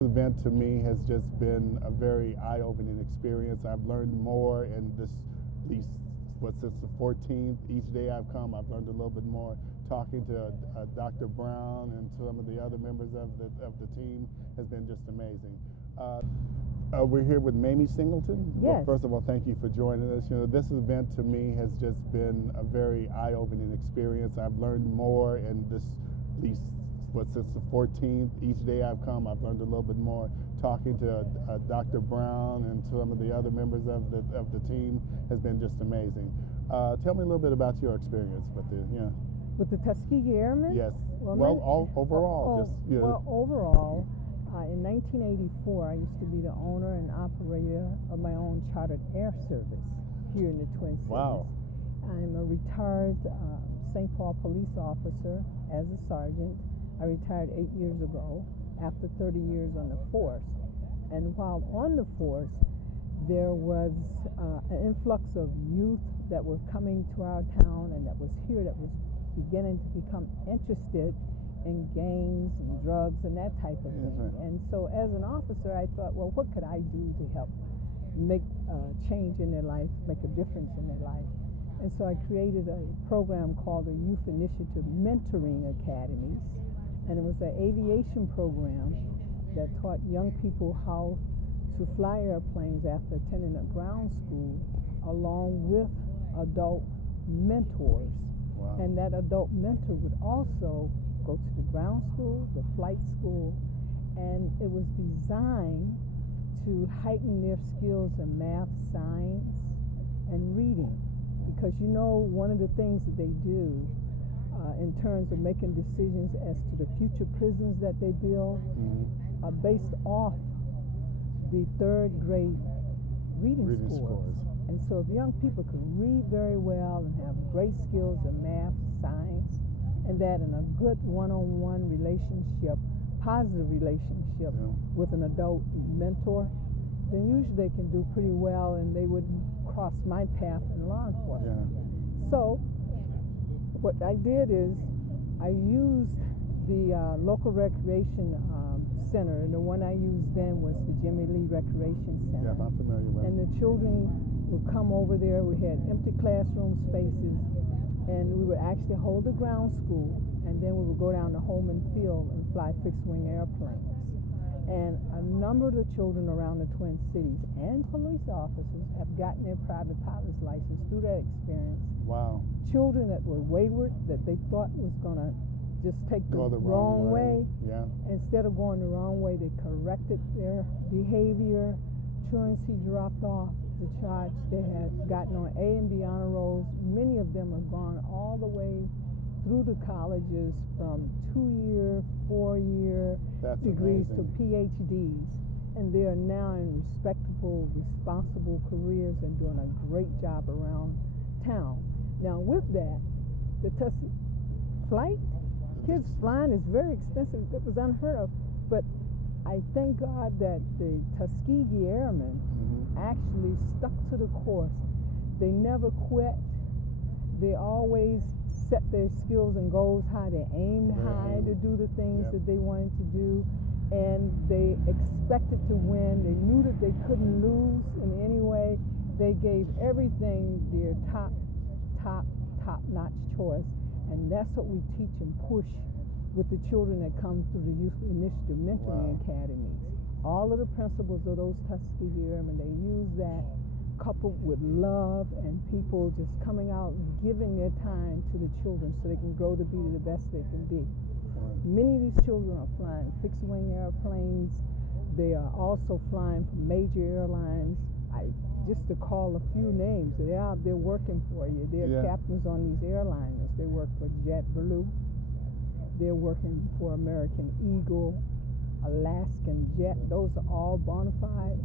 This event to me has just been a very eye-opening experience. I've learned more in these since the 14th. Each day I've come, I've learned a little bit more. Talking to Dr. Brown and some of the other members of the team has been just amazing. We're here with Mamie Singleton. Yes. Well, first of all, thank you for joining us. This event to me has just been a very eye-opening experience. I've learned more in since the 14th. Each day I've come, I've learned a little bit more. Talking to Dr. Brown and some of the other members of the team has been just amazing. Tell me a little bit about your experience with With the Tuskegee Airmen? Yes. Well, overall, Well, overall, in 1984, I used to be the owner and operator of my own chartered air service here in the Twin Cities. Wow. I'm a retired St. Paul police officer as a sergeant. I retired 8 years ago after 30 years on the force. And while on the force, there was an influx of youth that were coming to our town and that was here that was beginning to become interested in gangs and drugs and that type of thing. Right. And so as an officer, I thought, well, what could I do to help make a change in their life, make a difference in their life? And so I created a program called the Youth Initiative Mentoring Academies. And it was an aviation program that taught young people how to fly airplanes after attending a ground school, along with adult mentors. Wow. And that adult mentor would also go to the ground school, the flight school, and it was designed to heighten their skills in math, science, and reading. Because one of the things that they do in terms of making decisions as to the future prisons that they build are based off the third grade reading scores. And so if young people can read very well and have great skills in math, science, and that in a good one-on-one relationship, positive relationship with an adult mentor, then usually they can do pretty well and they wouldn't cross my path in law enforcement. Yeah. So what I did is I used the local recreation center, and the one I used then was the Jimmy Lee Recreation Center. Yeah, I'm familiar with it. And the children would come over there. We had empty classroom spaces, and we would actually hold a ground school, and then we would go down to Holman Field and fly fixed-wing airplanes. And a number of the children around the Twin Cities and police officers have gotten their private pilot's license through that experience. Wow. Children that were wayward, that they thought was going to just take the wrong way. Yeah. Instead of going the wrong way, they corrected their behavior. Truancy dropped off the charts. They had gotten on A and B honor rolls. Many of them have gone all the way through the colleges from 2-year, 4-year degrees to PhDs. And they are now in respectable, responsible careers and doing a great job around town. Now with that, the flight, kids flying is very expensive. It was unheard of. But I thank God that the Tuskegee Airmen actually stuck to the course. They never quit. They always set their skills and goals high. They aimed high to do the things that they wanted to do, and they expected to win. They knew that they couldn't lose in any way. They gave everything their top-notch choice, and that's what we teach and push with the children that come through the Youth Initiative Mentoring Academies. All of the principles of those Tuskegee Airmen, they use that, coupled with love and people just coming out giving their time to the children so they can grow to be the best they can be. Many of these children are flying fixed-wing airplanes. They are also flying for major airlines. Just to call a few names, they're out there working for you. They're captains on these airliners. They work for JetBlue. They're working for American Eagle, Alaskan Jet. Those are all bona fide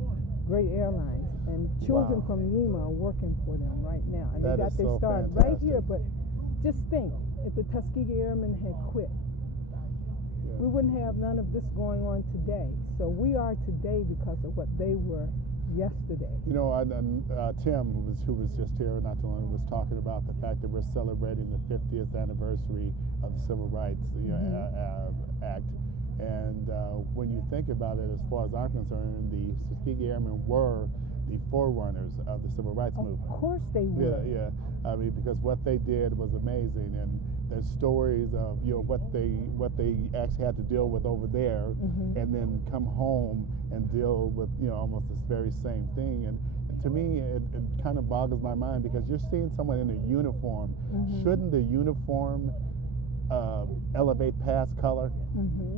great airlines, and children from Yuma are working for them right now, and they got their start right here. But just think, if the Tuskegee Airmen had quit, we wouldn't have none of this going on today. So we are today because of what they were yesterday. Tim, who was just here not too long, was talking about the fact that we're celebrating the 50th anniversary of the Civil Rights Act. And when you think about it, as far as I'm concerned, the Tuskegee Airmen were the forerunners of the Civil Rights Movement. Of course they were. Yeah. I mean, because what they did was amazing, and there's stories of what they actually had to deal with over there, and then come home and deal with almost this very same thing. And to me, it kind of boggles my mind, because you're seeing someone in a uniform. Shouldn't the uniform elevate past color?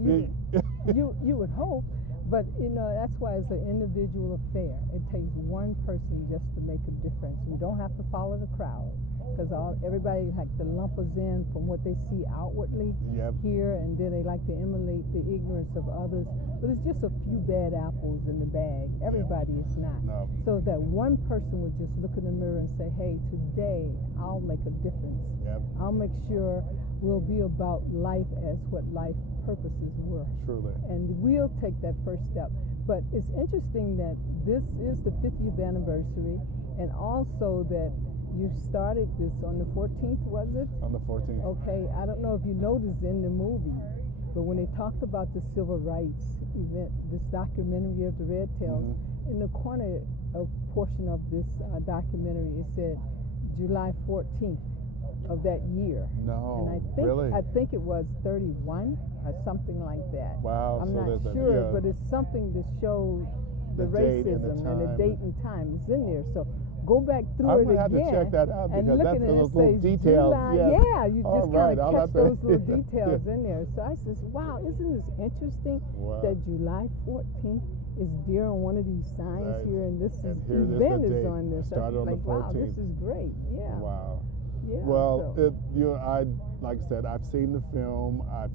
You would hope, but that's why it's an individual affair. It takes one person just to make a difference. You don't have to follow the crowd, because everybody like to lump us in from what they see outwardly here, and then they like to emulate the ignorance of others. But it's just a few bad apples in the bag. Everybody is not. No. So that one person would just look in the mirror and say, hey, today I'll make a difference. I'll make sure we'll be about life as what life purposes were. Truly. And we'll take that first step. But it's interesting that this is the 50th anniversary, and also that you started this on the 14th, was it? On the 14th. Okay, I don't know if you noticed in the movie, but when they talked about the civil rights event, this documentary of the Red Tails, in the corner portion of this documentary, it said July 14th of that year. No, and really? I think it was 31 or something like that. Wow. I'm so not sure, but it's something to show the racism and the date and time is in there. So go back through it again. I'm going to have to check that out, and because look that's at it, those it little says details. July, you just kind of catch those little details in there. So I says, wow, isn't this interesting that July 14th is there on one of these signs here, and this event is on this. Started on like, the 14th. wow, this is great. Yeah. Wow. Yeah, well, like I said, I've seen the film. I've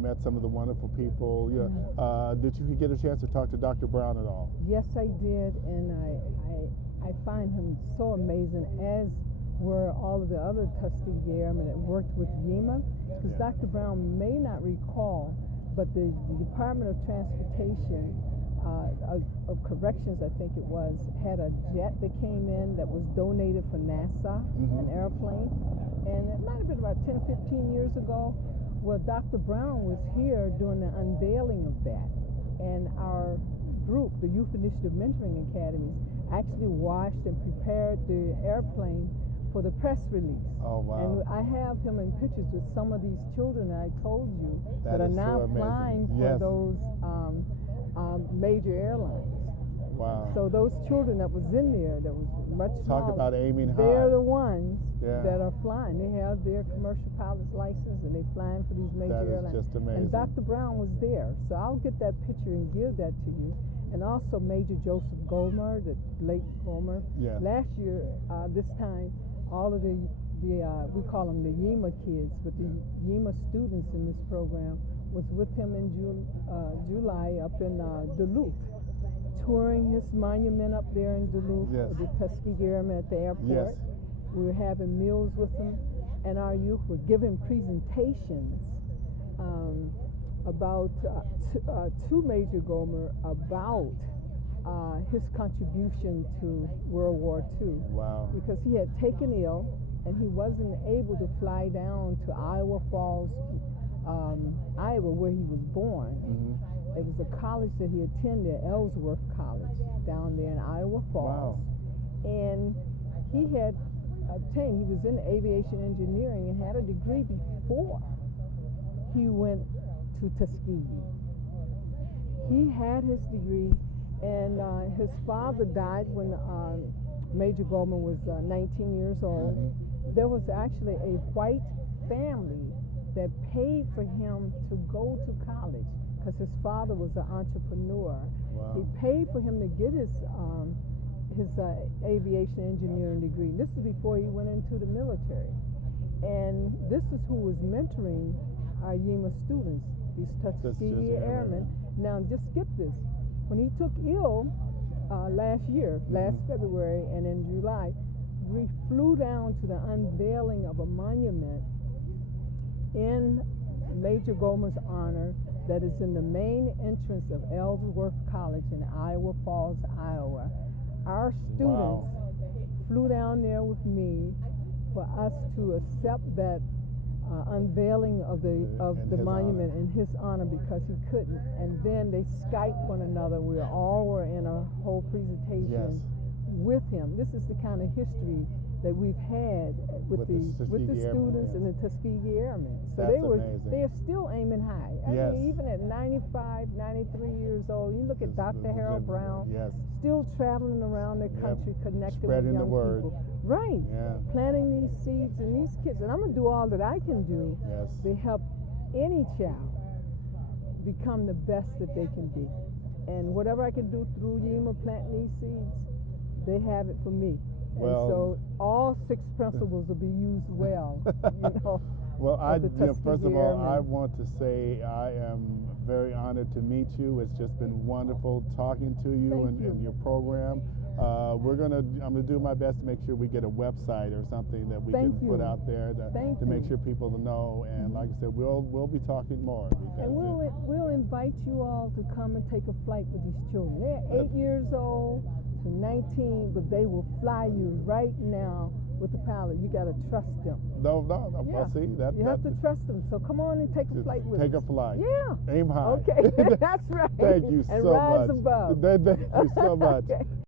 met some of the wonderful people. Did you get a chance to talk to Dr. Brown at all? Yes, I did, and I find him so amazing, as were all of the other Tuskegee Airmen that worked with YIAA, because Dr. Brown may not recall, but the Department of Transportation of Corrections, I think it was, had a jet that came in that was donated for NASA, an airplane, and it might have been about 10, 15 years ago. Well, Dr. Brown was here doing the unveiling of that, and our group, the Youth Initiative Mentoring Academies, actually washed and prepared the airplane for the press release. Oh, wow. And I have him in pictures with some of these children that I told you that are now so flying for those major airlines. Wow. So those children that was in there, that was much smaller, talk about aiming high. They're the ones that are flying. They have their commercial pilot's license, and they're flying for these major airlines. That is just amazing. And Dr. Brown was there, so I'll get that picture and give that to you. And also Major Joseph Gomer, the late Gomer. Last year, this time, all of the we call them the YIAA kids, but the YIAA students in this program was with him in July up in Duluth, touring his monument up there in Duluth, the Tuskegee Airmen at the airport. We were having meals with them, and our youth were giving presentations about to Major Gomer about his contribution to World War II. Wow. Because he had taken ill, and he wasn't able to fly down to Iowa Falls, Iowa, where he was born. It was a college that he attended, Ellsworth College, down there in Iowa Falls. And he had obtained, he was in aviation engineering and had a degree before he went to Tuskegee. He had his degree, and his father died when Major Goldman was 19 years old. There was actually a white family that paid for him to go to college because his father was an entrepreneur. He paid for him to get his aviation engineering degree. This is before he went into the military. And this is who was mentoring our YIAA students, these Tuskegee Airmen. Now, just get this. When he took ill last February, and in July, we flew down to the unveiling of a monument in Major Gomer's honor that is in the main entrance of Ellsworth College in Iowa Falls, Iowa. Our students flew down there with me for us to accept that unveiling of the In his monument honor. in his honor because he couldn't. And then they Skyped one another. We all were in a whole presentation Yes. with him. This is the kind of history that we've had with the Tuskegee Airmen, students yes. and the Tuskegee Airmen. So That's they amazing. are still aiming high. I Yes. mean, even at 95, 93 years old, you look at Dr. Harold Brown, Yes. still traveling around the Yep. country, connecting Spreading with the young word. people. Right. Yeah. Planting these seeds in these kids. And I'm going to do all that I can do Yes. to help any child become the best that they can be. And whatever I can do through YIAA planting these seeds, they have it for me. And Well- so all 6 principles will be used well, you know. Well, the first of Tuskegee all, I Airmen. want to say I am very honored to meet you. It's just been wonderful talking to you Thank and you. your program. I'm gonna do my best to make sure we get a website or something that we Thank can put you. out there Thank to make you. sure people know. And like I said, we'll be talking more. Because And we'll invite you all to come and take a flight with these children. They're 8 years old to 19, but they will fly you right now with the pilot. You got to trust them. No. Yeah. Well, see that. You have to trust them. So come on and take a flight with us. Take a flight. Yeah. Aim high. Okay. That's right. Thank you and so rise much. above. Thank you so much. Okay.